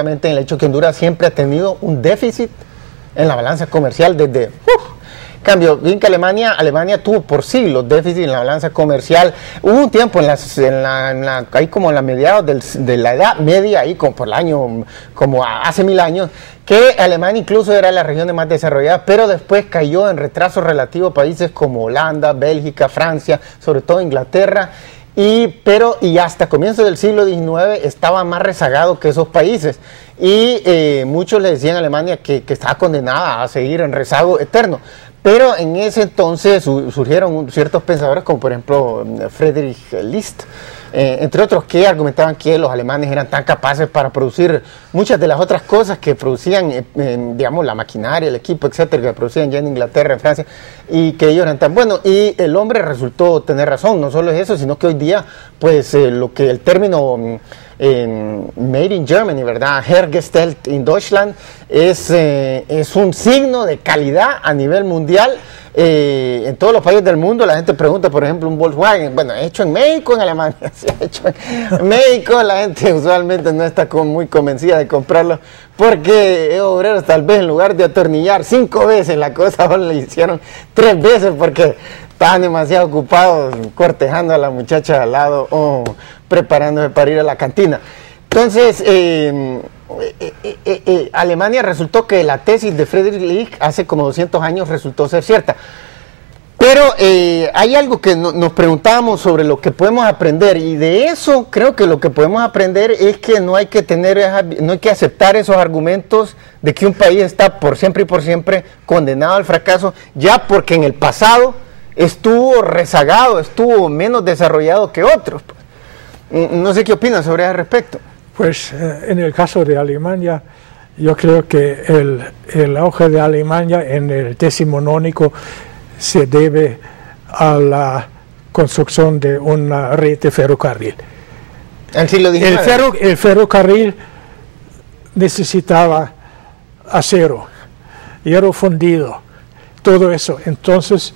en el hecho que Honduras siempre ha tenido un déficit en la balanza comercial desde... Cambio, bien que Alemania tuvo por siglos déficit en la balanza comercial. Hubo un tiempo ahí como en la mediados de la Edad Media, ahí como por el año, como hace 1000 años, que Alemania incluso era la región más desarrollada, pero después cayó en retraso relativo a países como Holanda, Bélgica, Francia, sobre todo Inglaterra, y hasta comienzos del siglo XIX estaba más rezagado que esos países. Y muchos le decían a Alemania que estaba condenada a seguir en rezago eterno. Pero en ese entonces surgieron ciertos pensadores como por ejemplo Friedrich List, entre otros, que argumentaban que los alemanes eran tan capaces para producir muchas de las otras cosas que producían, digamos, la maquinaria, el equipo, etcétera, que producían ya en Inglaterra, en Francia, y que ellos eran tan buenos. Y el hombre resultó tener razón. No solo es eso, sino que hoy día, pues, lo que el término Made in Germany, ¿verdad? Hergestellt in Deutschland es un signo de calidad a nivel mundial. En todos los países del mundo la gente pregunta, por ejemplo, un Volkswagen, bueno, hecho en México, en Alemania, hecho en México, la gente usualmente no está muy convencida de comprarlo, porque obreros tal vez en lugar de atornillar 5 veces la cosa, ahora le hicieron 3 veces porque estaban demasiado ocupados cortejando a la muchacha de al lado o preparándose para ir a la cantina. Entonces, Alemania resultó que la tesis de Friedrich List hace como 200 años resultó ser cierta. Pero hay algo que nos preguntábamos sobre lo que podemos aprender, y de eso creo que lo que podemos aprender es que no hay que aceptar esos argumentos de que un país está por siempre condenado al fracaso, ya porque en el pasado estuvo rezagado, estuvo menos desarrollado que otros. No sé qué opinan sobre ese respecto. Pues en el caso de Alemania, yo creo que el auge de Alemania en el decimonónico se debe a la construcción de una red de ferrocarril. El siglo XIX. El ferrocarril necesitaba acero, hierro fundido, todo eso. Entonces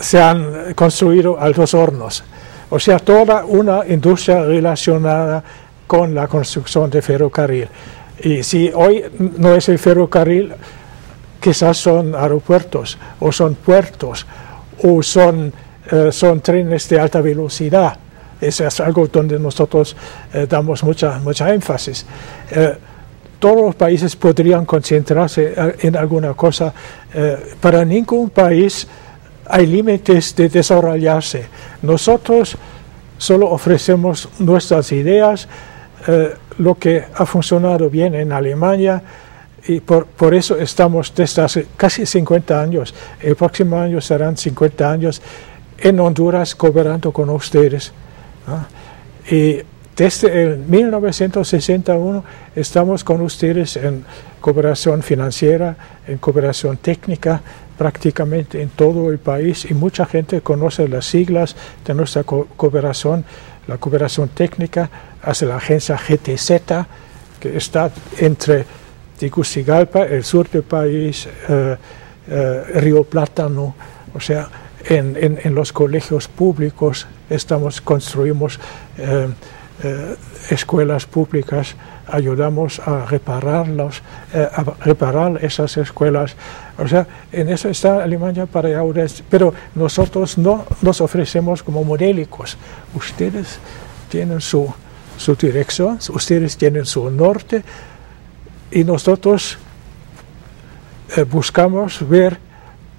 se han construido altos hornos. O sea, toda una industria relacionada con la construcción de ferrocarril. Y si hoy no es el ferrocarril, quizás son aeropuertos, o son puertos, o son trenes de alta velocidad. Eso es algo donde nosotros damos mucha énfasis. Todos los países podrían concentrarse en alguna cosa. Para ningún país hay límites de desarrollarse. Nosotros solo ofrecemos nuestras ideas, lo que ha funcionado bien en Alemania, y por eso estamos desde hace casi 50 años, el próximo año serán 50 años, en Honduras cooperando con ustedes. Y desde el 1961 estamos con ustedes en cooperación financiera, en cooperación técnica, prácticamente en todo el país, y mucha gente conoce las siglas de nuestra cooperación. La cooperación técnica hace la agencia GTZ, que está entre Tegucigalpa, el sur del país, Río Plátano. O sea, en los colegios públicos construimos escuelas públicas, ayudamos a reparar esas escuelas. O sea, en eso está Alemania para ahora, pero nosotros no nos ofrecemos como modélicos. Ustedes tienen su dirección, ustedes tienen su norte, y nosotros buscamos ver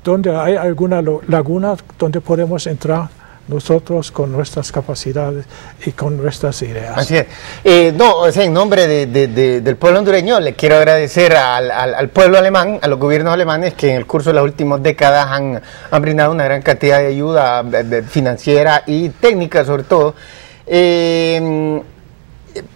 dónde hay alguna laguna donde podemos entrar nosotros con nuestras capacidades y con nuestras ideas. Así es. En nombre del pueblo hondureño, le quiero agradecer al pueblo alemán, a los gobiernos alemanes, que en el curso de las últimas décadas han brindado una gran cantidad de ayuda financiera y técnica, sobre todo.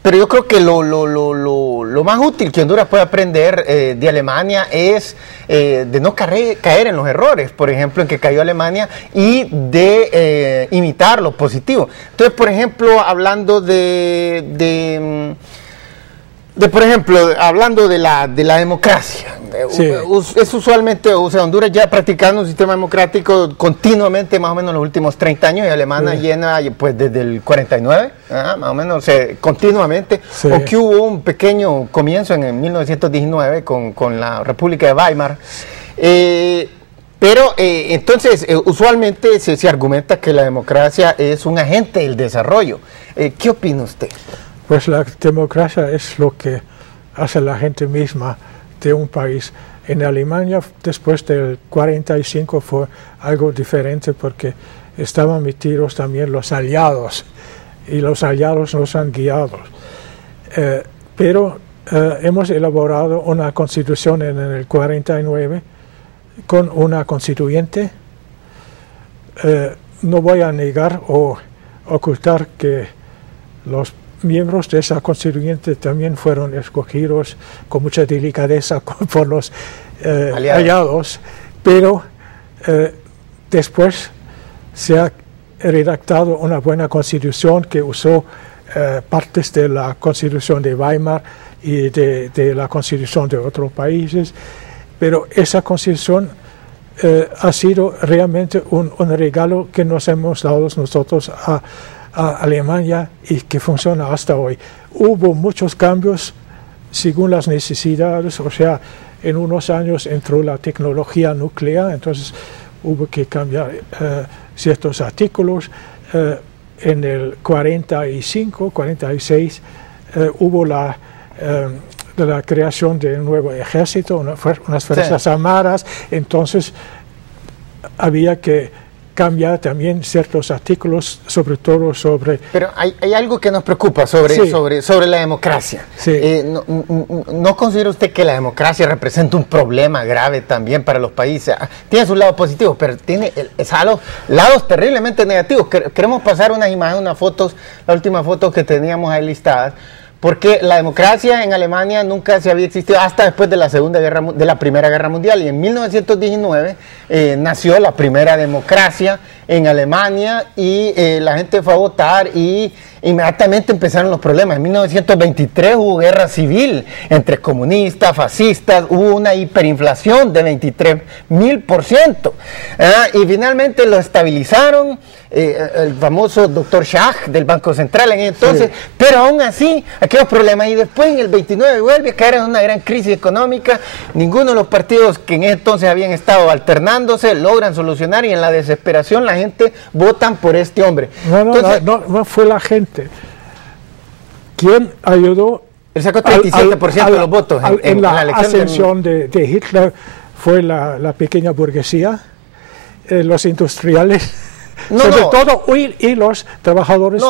Pero yo creo que lo más útil que Honduras puede aprender de Alemania es de no caer en los errores, por ejemplo, en que cayó Alemania, y de imitar lo positivo. Entonces, por ejemplo, hablando de Por ejemplo, hablando de la democracia, Sí. es usualmente, o sea, Honduras ya practicando un sistema democrático continuamente, más o menos en los últimos 30 años, y Alemania llena pues desde el 49, más o menos, continuamente, Sí. o que hubo un pequeño comienzo en 1919 con la República de Weimar. Pero entonces, usualmente se argumenta que la democracia es un agente del desarrollo. ¿Qué opina usted? Pues la democracia es lo que hace la gente misma de un país. En Alemania, después del 45, fue algo diferente porque estaban metidos también los aliados y los aliados nos han guiado. Pero hemos elaborado una constitución en el 49 con una constituyente. No voy a negar o ocultar que los miembros de esa constituyente también fueron escogidos con mucha delicadeza por los aliados, pero después se ha redactado una buena constitución que usó partes de la constitución de Weimar y de la constitución de otros países, pero esa constitución ha sido realmente un regalo que nos hemos dado nosotros a Alemania y que funciona hasta hoy. Hubo muchos cambios según las necesidades, o sea, en unos años entró la tecnología nuclear, entonces hubo que cambiar ciertos artículos. En el 45, 46 hubo la creación de un nuevo ejército, unas fuerzas armadas, entonces había que cambiar también ciertos artículos, sobre todo sobre... Pero hay algo que nos preocupa sobre la democracia. Sí. ¿No considera usted que la democracia representa un problema grave también para los países? Tiene su lado positivo, pero tiene lados terriblemente negativos. Queremos pasar unas imágenes, unas fotos, la última foto que teníamos ahí listadas, porque la democracia en Alemania nunca se había existido hasta después de la Primera Guerra Mundial, y en 1919 nació la primera democracia en Alemania, y la gente fue a votar y inmediatamente empezaron los problemas. En 1923 hubo guerra civil entre comunistas, fascistas, hubo una hiperinflación de 23,000%, y finalmente lo estabilizaron, el famoso doctor Schacht del Banco Central en entonces, sí. Pero aún así, aquellos problemas, y después en el 29 vuelve a caer en una gran crisis económica. Ninguno de los partidos que en entonces habían estado alternándose logran solucionar, y en la desesperación la gente votan por este hombre. No fue la gente. ¿Quién ayudó? Él sacó 37% de los votos en la ascensión de Hitler. Fue la pequeña burguesía, los industriales, todo, y los trabajadores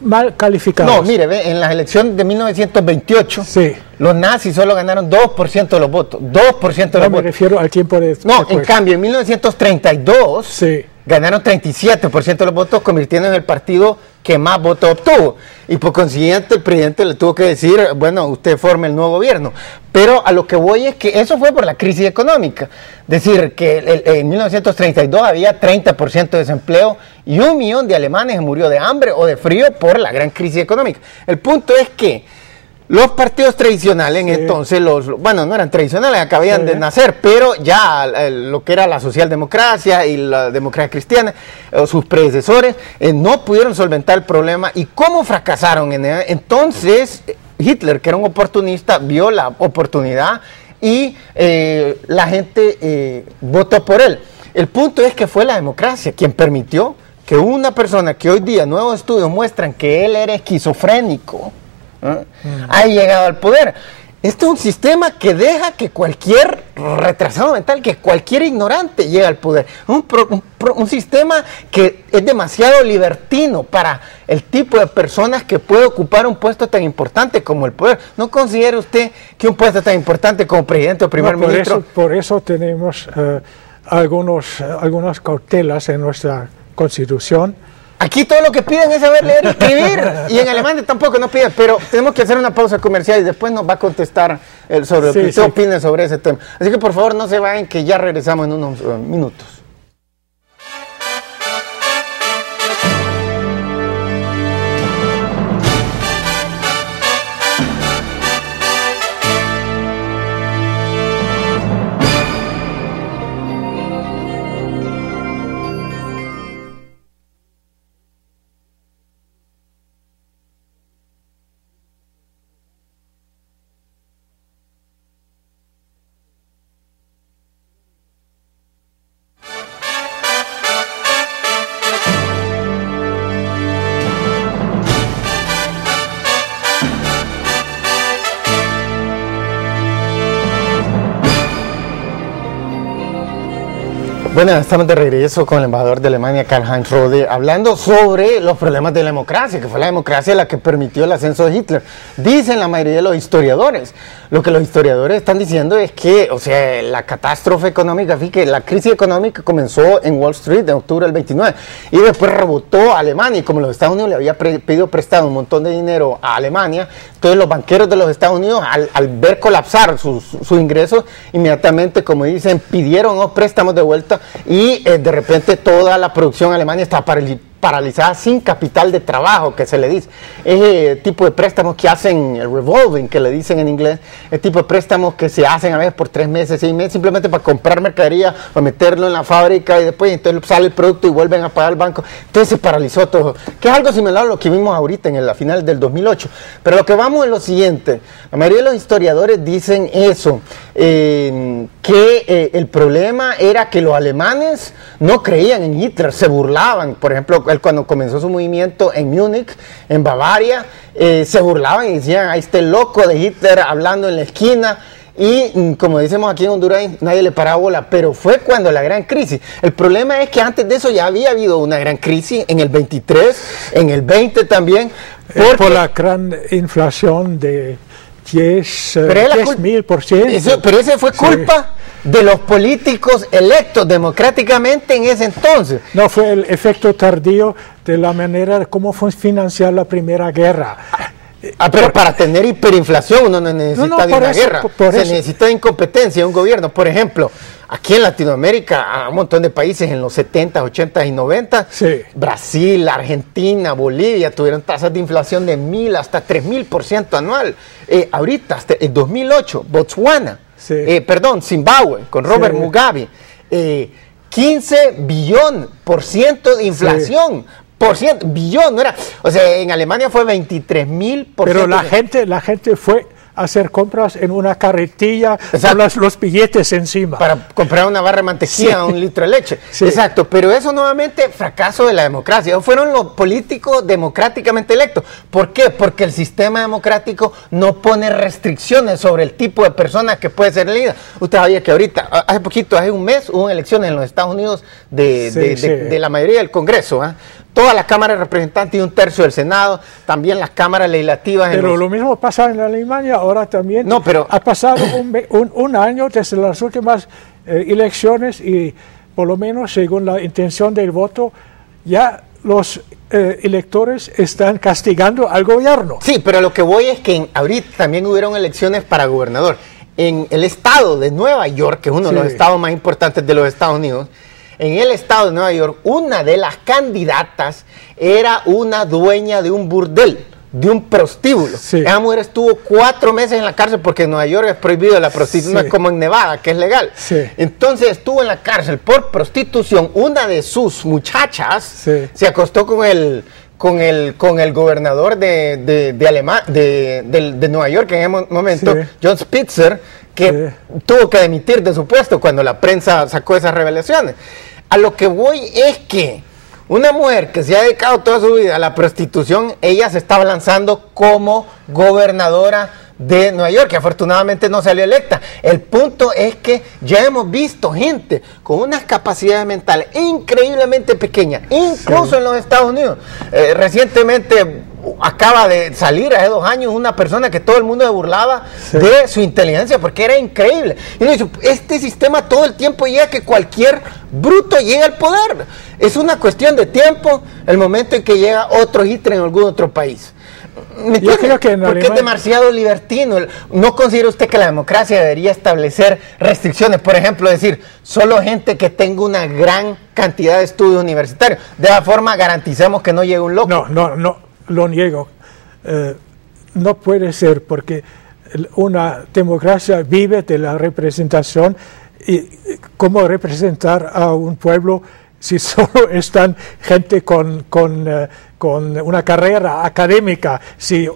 mal calificados. No, mire, en las elecciones de 1928, sí, los nazis solo ganaron 2% de los votos. 2% de los votos. Me refiero al tiempo de... No, en cambio, en 1932... Sí. Ganaron 37% de los votos, convirtiendo en el partido que más votos obtuvo. Y por consiguiente, el presidente le tuvo que decir, bueno, usted forme el nuevo gobierno. Pero a lo que voy es que eso fue por la crisis económica. Decir que en 1932 había 30% de desempleo y 1 millón de alemanes murió de hambre o de frío por la gran crisis económica. El punto es que los partidos tradicionales, sí, entonces, no eran tradicionales, acababan de nacer, pero ya lo que era la socialdemocracia y la democracia cristiana, sus predecesores, no pudieron solventar el problema. ¿Y cómo fracasaron? Entonces, Hitler, que era un oportunista, vio la oportunidad y la gente votó por él. El punto es que fue la democracia quien permitió que una persona que hoy día nuevos estudios muestran que él era esquizofrénico, ha llegado al poder. Este es un sistema que deja que cualquier retrasado mental, que cualquier ignorante llegue al poder. Un sistema que es demasiado libertino para el tipo de personas que puede ocupar un puesto tan importante como el poder. ¿No considera usted que un puesto tan importante como presidente o primer ministro? Por eso tenemos algunas cautelas en nuestra Constitución. Aquí todo lo que piden es saber leer y escribir, y en Alemania tampoco nos piden, pero tenemos que hacer una pausa comercial y después nos va a contestar sobre lo que usted opine sobre ese tema. Así que por favor no se vayan, que ya regresamos en unos minutos. Bueno, estamos de regreso con el embajador de Alemania, Karl-Heinz Rode, hablando sobre los problemas de la democracia, que fue la democracia la que permitió el ascenso de Hitler. Dicen la mayoría de los historiadores. Lo que los historiadores están diciendo es que, o sea, la catástrofe económica, fíjate, la crisis económica comenzó en Wall Street en octubre del 29 y después rebotó a Alemania, y como los Estados Unidos le había pedido prestado un montón de dinero a Alemania, entonces los banqueros de los Estados Unidos, al ver colapsar sus ingresos, inmediatamente, como dicen, pidieron los préstamos de vuelta, y de repente toda la producción alemana está paralizada, sin capital de trabajo, que se le dice. Ese tipo de préstamos que hacen, el revolving, que le dicen en inglés, el tipo de préstamos que se hacen a veces por 3 meses, 6 meses, simplemente para comprar mercadería, para meterlo en la fábrica, y después entonces sale el producto y vuelven a pagar el banco. Entonces se paralizó todo, que es algo similar a lo que vimos ahorita en la final del 2008. Pero lo que vamos es lo siguiente: la mayoría de los historiadores dicen eso, que el problema era que los alemanes no creían en Hitler, se burlaban. Por ejemplo, él cuando comenzó su movimiento en Múnich, en Bavaria, se burlaban y decían: ahí está el loco de Hitler hablando en la esquina. Y como decimos aquí en Honduras, nadie le paraba bola, pero fue cuando la gran crisis. El problema es que antes de eso ya había habido una gran crisis en el 23, en el 20 también. Por la gran inflación de 10.000%. Pero ese fue culpa de los políticos electos democráticamente en ese entonces. No, fue el efecto tardío de la manera de cómo fue financiar la Primera Guerra. Pero para tener hiperinflación uno no necesita de una guerra, se necesita de incompetencia de un gobierno. Por ejemplo, aquí en Latinoamérica, un montón de países en los 70, 80 y 90, Brasil, Argentina, Bolivia, tuvieron tasas de inflación de 1.000 hasta 3.000% anual. Ahorita, hasta el 2008, Botswana, Zimbabue, con Robert Mugabe, 15 billón% de inflación. Billón, no era. O sea, en Alemania fue 23.000%. Pero la gente fue a hacer compras en una carretilla con los billetes encima. Para comprar una barra de mantequilla o un litro de leche. Exacto, pero eso nuevamente, fracaso de la democracia. Fueron los políticos democráticamente electos. ¿Por qué? Porque el sistema democrático no pone restricciones sobre el tipo de personas que puede ser elegida. Usted sabía que ahorita, hace un mes, hubo elecciones en los Estados Unidos de la mayoría del Congreso, todas las cámaras de representantes y 1/3 del Senado, también las cámaras legislativas. Pero lo mismo pasa en Alemania ahora también. No, pero ha pasado un año desde las últimas elecciones, y por lo menos según la intención del voto, ya los electores están castigando al gobierno. Sí, pero lo que voy es que ahorita también hubieron elecciones para gobernador. En el estado de Nueva York, que es uno de los estados más importantes de los Estados Unidos, en el estado de Nueva York, una de las candidatas era una dueña de un burdel, de un prostíbulo. Esa mujer estuvo 4 meses en la cárcel porque en Nueva York es prohibido la prostitución, no es como en Nevada, que es legal. Entonces estuvo en la cárcel por prostitución. Una de sus muchachas se acostó con el gobernador de Nueva York en ese momento, John Spitzer, que tuvo que dimitir de su puesto cuando la prensa sacó esas revelaciones. A lo que voy es que una mujer que se ha dedicado toda su vida a la prostitución, ella se estaba lanzando como gobernadora de Nueva York, que afortunadamente no salió electa. El punto es que ya hemos visto gente con unas capacidades mentales increíblemente pequeñas, incluso en los Estados Unidos. Recientemente acaba de salir, hace 2 años, una persona que todo el mundo se burlaba de su inteligencia porque era increíble. Y uno dice, este sistema todo el tiempo llega a que cualquier bruto llegue al poder. Es una cuestión de tiempo el momento en que llega otro Hitler en algún otro país. Yo creo que porque es demasiado libertino. ¿No considera usted que la democracia debería establecer restricciones? Por ejemplo, decir, solo gente que tenga una gran cantidad de estudios universitarios. De esa forma garanticemos que no llegue un loco. No, lo niego. No puede ser, porque una democracia vive de la representación. Y cómo representar a un pueblo si solo están gente con una carrera académica, si